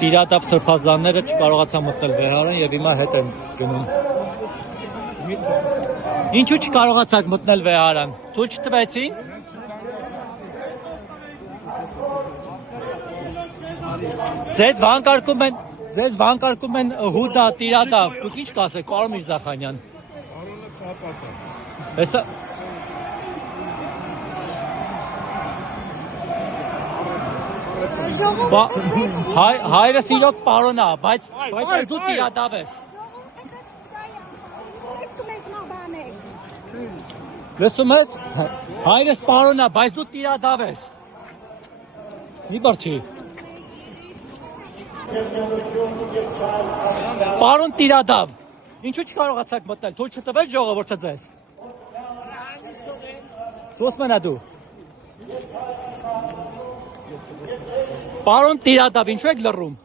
Տիրադապ սրբազանները չկարողացան մտնել վերհարան եւ հիմա հետ են գնում։ Ինչու չկարողացաք մտնել վերհարան։ Ցույց տվեցին։ Ձեզ վանկարկում են հուդա տիրադապ։ Դուք ինչ կասեք, պարոն Միրզախանյան։ Հեսա Հայրս իրոք պարոն է, բայց դու տիրադապ ես։ Լսում ես, հայրս պարոն է, բայց դու տիրադապ ես։ Մի բարձի։ Պարոն տիրադապ, ինչու չկարողացաք մտնել, թույլ չտվել ժողովուրդը ձեզ։ Ո՞ւս մնա դու։ Պարոն տիրադապ, ինչու եք լռում։